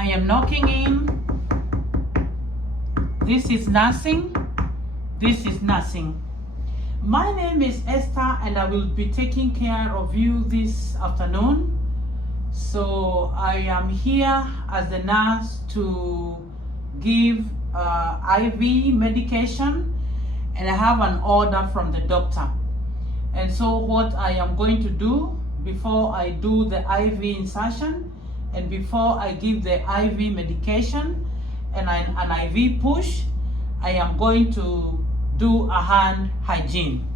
I am knocking in. This is nothing. This is nothing. My name is Esther and I will be taking care of you this afternoon. So I am here as the nurse to give IV medication, and I have an order from the doctor. And so what I am going to do before I do the IV insertion and before I give the IV medication and an IV push, I am going to do a hand hygiene.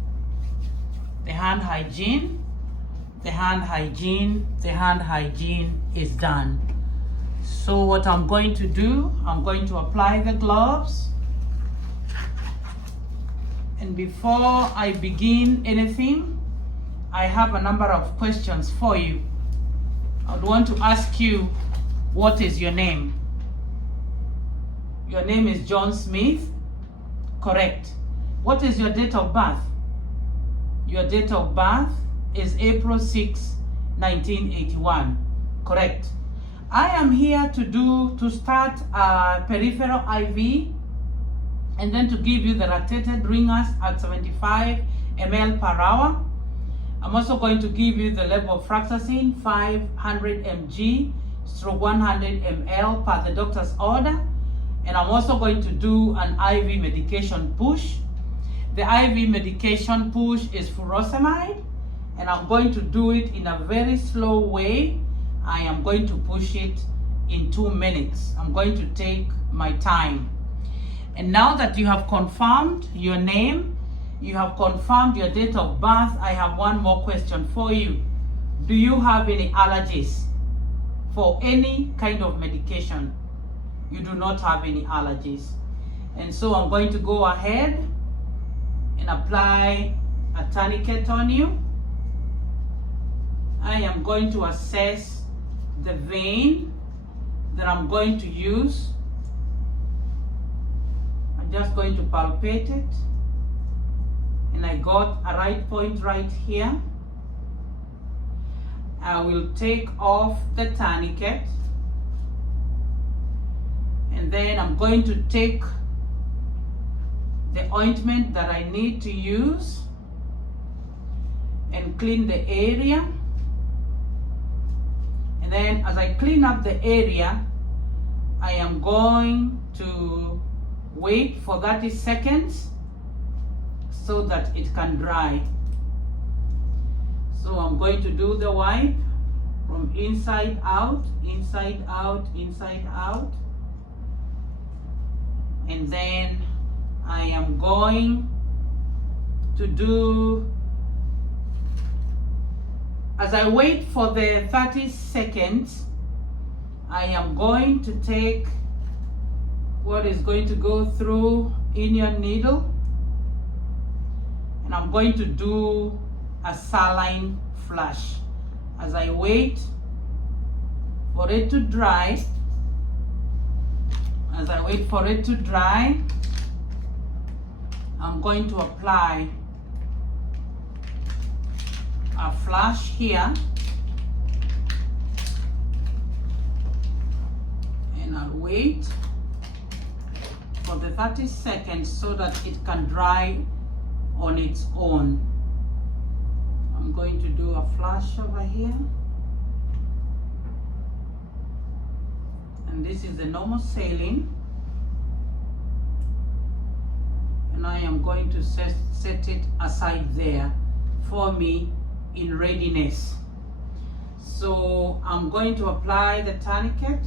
The hand hygiene is done. So what I'm going to do, I'm going to apply the gloves. And before I begin anything, I have a number of questions for you. I would want to ask you, what is your name? Your name is John Smith? Correct. What is your date of birth? Your date of birth is April 6, 1981. Correct. I am here to start a peripheral IV and then to give you the lactated ringers at 75 ml per hour. I'm also going to give you the level of fractalin 500 mg / 100 ml per the doctor's order. And I'm also going to do an IV medication push. The IV medication push is furosemide, and I'm going to do it in a very slow way. I am going to push it in 2 minutes. I'm going to take my time. And now that you have confirmed your name, you have confirmed your date of birth, I have one more question for you. Do you have any allergies for any kind of medication? You do not have any allergies. And so I'm going to go ahead and apply a tourniquet on you. I am going to assess the vein that I'm going to use. I'm just going to palpate it, and I got a right point right here. I will take off the tourniquet, and then I'm going to take the ointment that I need to use and clean the area. And then as I clean up the area, I am going to wait for 30 seconds so that it can dry. So I'm going to do the wipe from inside out, inside out, inside out. And then I am going to do, as I wait for the 30 seconds, I am going to take what is going to go through in your needle, and I'm going to do a saline flush. As I wait for it to dry, I'm going to apply a flush here, and I'll wait for the 30 seconds so that it can dry on its own. I'm going to do a flush over here, and this is the normal saline, and I am going to set it aside there for me in readiness. So I'm going to apply the tourniquet,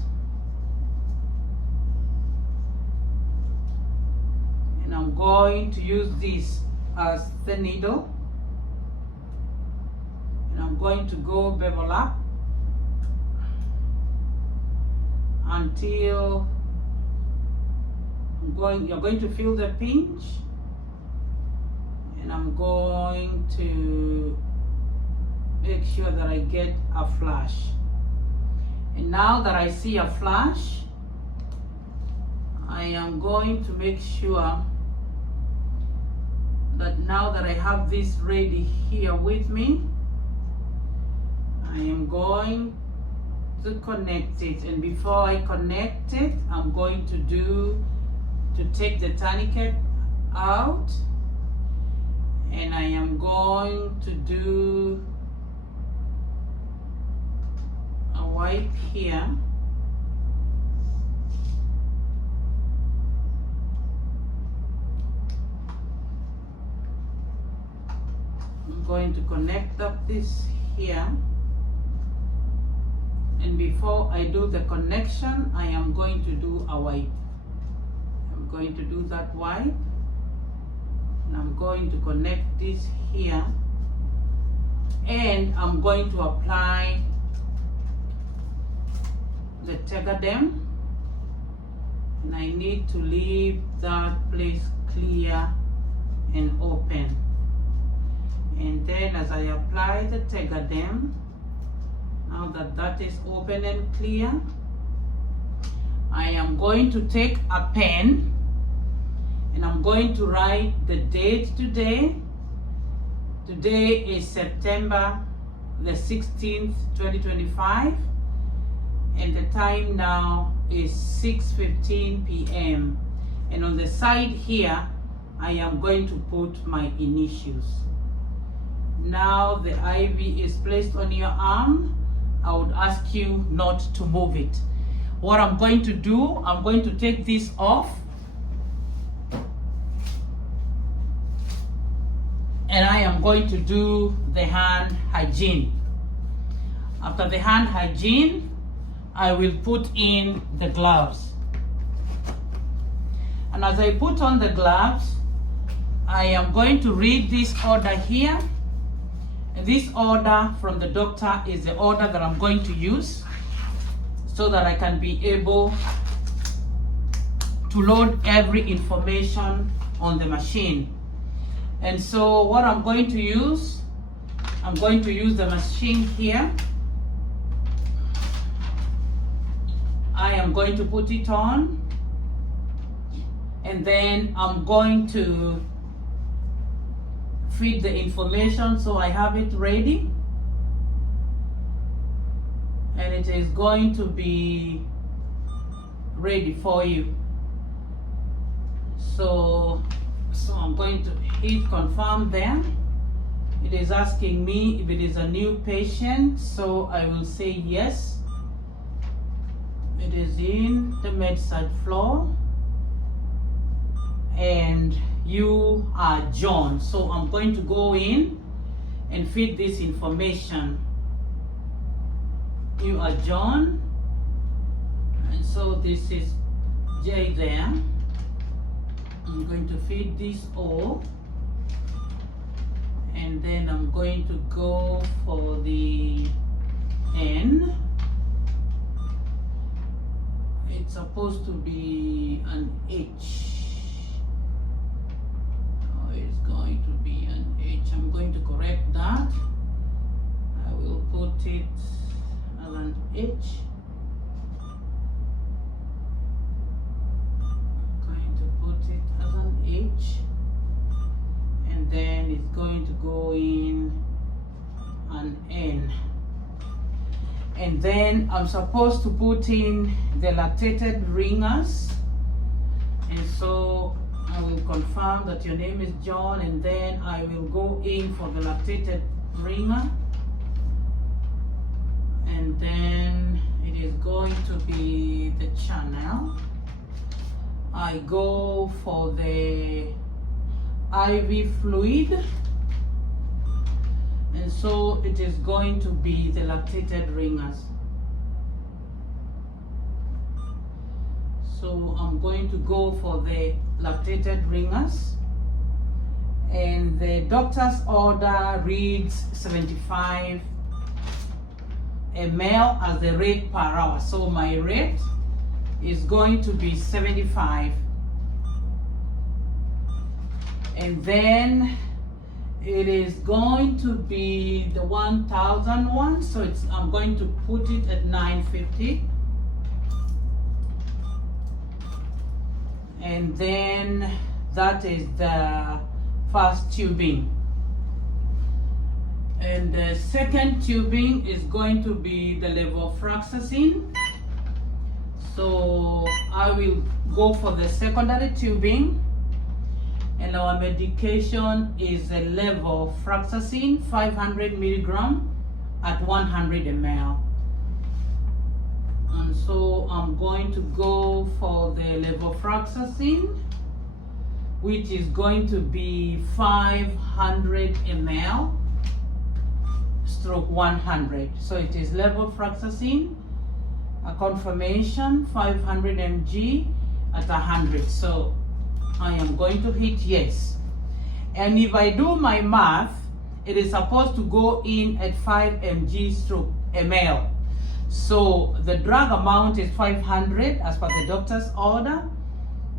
and I'm going to use this as the needle, and I'm going to go bevel up until you're going to feel the pinch, and I'm going to make sure that I get a flash. And now that I see a flash, I am going to make sure that now that I have this ready here with me, I am going to connect it, and before I connect it, I'm going to take the tourniquet out, and I am going to do a wipe here. I'm going to connect up this here, and before I do the connection, I am going to do a wipe. I'm going to do that wipe, and I'm going to connect this here, and I'm going to apply the Tegaderm, and I need to leave that place clear and open. And then as I apply the Tegaderm, now that that is open and clear, I am going to take a pen and I'm going to write the date today. Today is September the 16th, 2025, and the time now is 6:15 p.m. And on the side here, I am going to put my initials. Now the IV is placed on your arm. I would ask you not to move it. What I'm going to do, I'm going to take this off, and I am going to do the hand hygiene. After the hand hygiene, I will put in the gloves. And as I put on the gloves, I am going to read this order here. And this order from the doctor is the order that I'm going to use so that I can be able to load every information on the machine. And so what I'm going to use, I'm going to use the machine here. I am going to put it on, and then I'm going to feed the information so I have it ready, and it is going to be ready for you. So I'm going to hit confirm there. It is asking me if it is a new patient, so I will say yes. It is in the med-surg floor, and you are John. So I'm going to go in and feed this information. You are John, and so this is J there. I'm going to feed this O, and then I'm going to go for the N. It's supposed to be an H. Oh, it's going to be an H. I'm going to correct that. I will put it as an H. I'm going to put it as an H. And then it's going to go in an N. And then I'm supposed to put in the lactated ringers. And so I will confirm that your name is John, and then I will go in for the lactated ringer. And then it is going to be the channel. I go for the IV fluid. And so it is going to be the lactated ringers. So I'm going to go for the lactated ringers. And the doctor's order reads 75 ml as the rate per hour. So my rate is going to be 75. And then it is going to be the 1000 one, so I'm going to put it at 950. And then that is the first tubing. And the second tubing is going to be the levofloxacin. So I will go for the secondary tubing, and our medication is a levofloxacin 500 milligram at 100 ml. And so I'm going to go for the levofloxacin, which is going to be 500 ml stroke 100. So it is levofloxacin, a confirmation 500 mg at 100. So I am going to hit yes. And if I do my math, it is supposed to go in at 5 mg stroke ml. So the drug amount is 500 as per the doctor's order.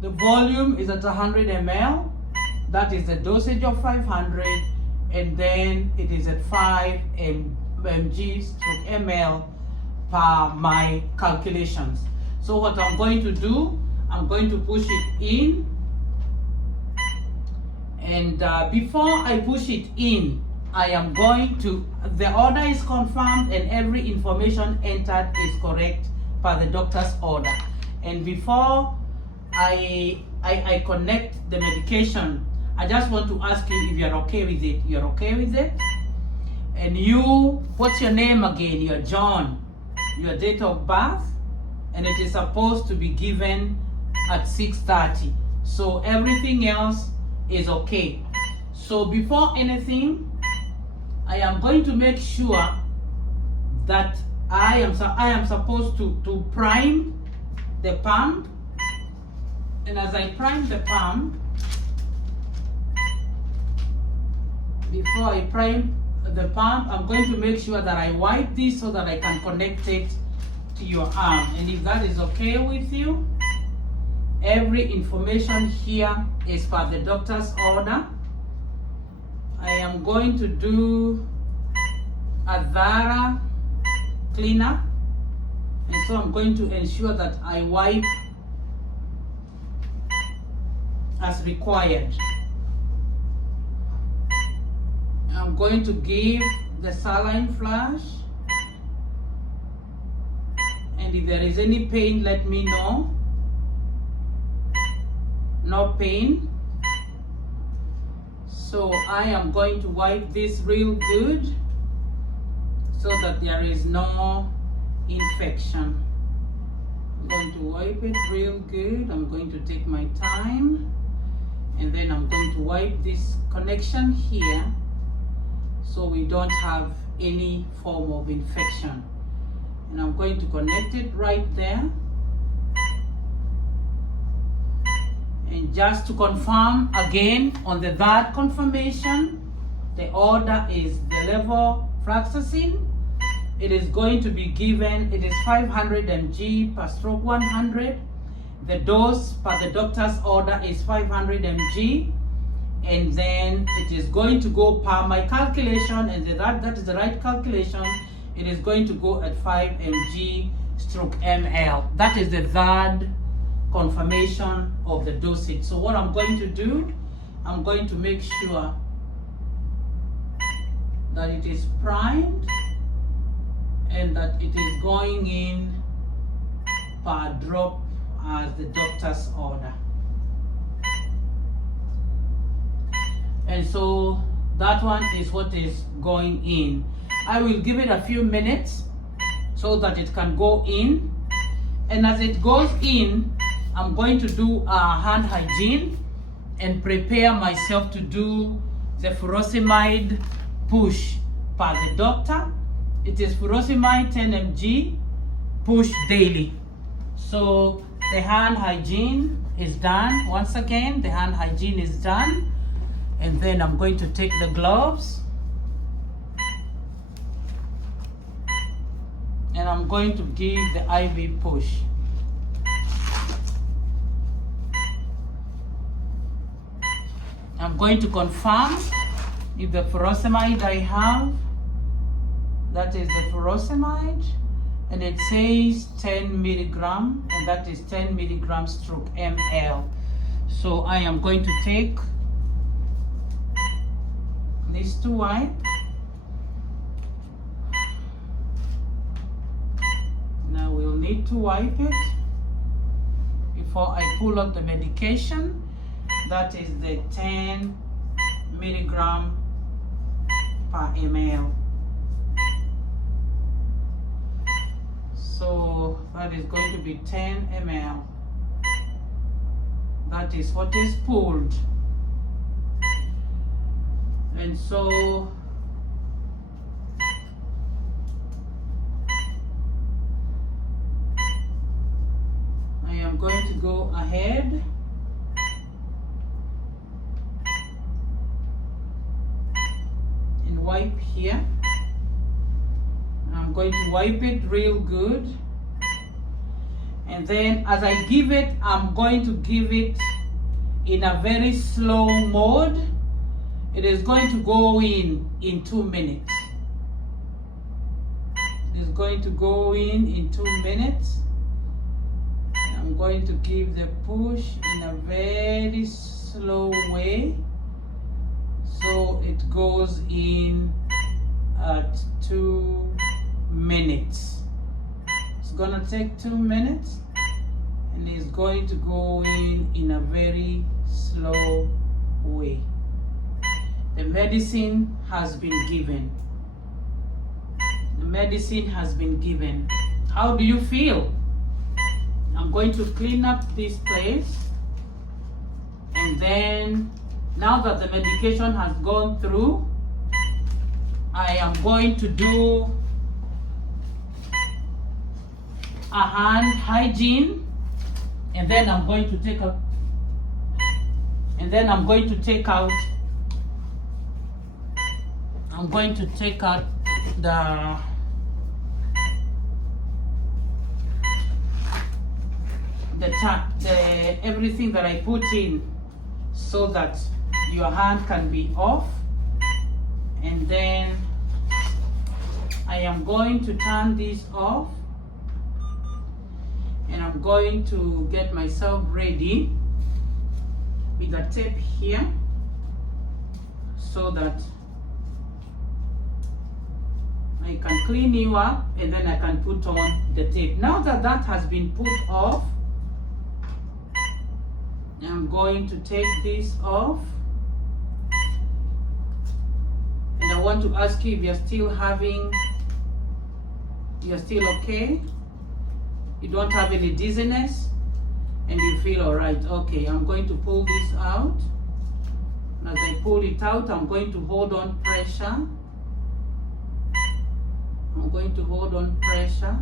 The volume is at 100 ml. That is the dosage of 500, and then it is at 5 mg stroke ml per my calculations. So what I'm going to do, I'm going to push it in, and before I push it in, I am going to, the order is confirmed and every information entered is correct per the doctor's order. And before I connect the medication, I just want to ask you if you're okay with it. You're okay with it? And you, what's your name again? You're John. Your date of birth, and it is supposed to be given at 6:30. So everything else is okay. So before anything, I am going to make sure that I am supposed to prime the pump. And as I prime the pump, before I prime the pump, I'm going to make sure that I wipe this so that I can connect it to your arm. And if that is okay with you, every information here is per the doctor's order. I am going to do a thorough cleanup, and so I'm going to ensure that I wipe as required. I'm going to give the saline flush, and if there is any pain, let me know. No pain. So I am going to wipe this real good so that there is no infection. I'm going to wipe it real good. I'm going to take my time, and then I'm going to wipe this connection here so we don't have any form of infection. And I'm going to connect it right there. And just to confirm again, on the third confirmation, the order is the levofloxacin. It is going to be given, it is 500 mg per stroke 100. The dose per the doctor's order is 500 mg. And then it is going to go per my calculation, and that is the right calculation. It is going to go at 5 mg stroke ml. That is the third confirmation of the dosage. So what I'm going to do, I'm going to make sure that it is primed and that it is going in per drop as the doctor's order. And so that one is what is going in. I will give it a few minutes so that it can go in. And as it goes in, I'm going to do hand hygiene and prepare myself to do the furosemide push per the doctor. It is furosemide 10 mg push daily. So the hand hygiene is done. Once again, the hand hygiene is done. And then I'm going to take the gloves and I'm going to give the IV push. I'm going to confirm if the furosemide I have, that is the furosemide, and it says 10 milligram, and that is 10 milligrams stroke ml. So I am going to take these two wipe need to wipe it before I pull out the medication. That is the 10 milligram per ml. So that is going to be 10 ml. That is what is pulled. And so I am going to go ahead and wipe here. I'm going to wipe it real good. And then as I give it, I'm going to give it in a very slow mode. It is going to go in 2 minutes. It is going to go in 2 minutes. I'm going to give the push in a very slow way, so it goes in at 2 minutes. It's gonna take 2 minutes, and it's going to go in a very slow way. The medicine has been given. The medicine has been given. How do you feel? I'm going to clean up this place, and then now that the medication has gone through, I am going to do a hand hygiene, and then I'm going to take out the everything that I put in, so that your hand can be off. And then I am going to turn this off, and I'm going to get myself ready with a tape here, so that I can clean you up, and then I can put on the tape. Now that that has been put off, I'm going to take this off, and I want to ask you if you're still okay, you don't have any dizziness, and you feel all right. Okay, I'm going to pull this out. And as I pull it out, I'm going to hold on pressure. I'm going to hold on pressure.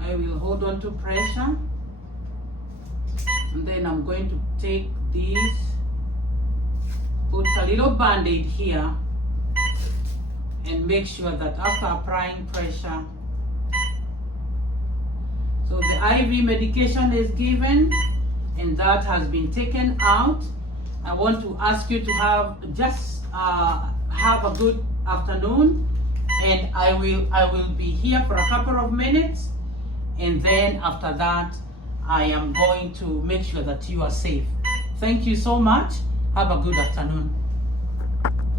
I will hold on to pressure. And then I'm going to take this, put a little band-aid here, and make sure that after applying pressure, so the IV medication is given and that has been taken out. I want to ask you to have a good afternoon, and I will be here for a couple of minutes, and then after that I am going to make sure that you are safe. Thank you so much. Have a good afternoon.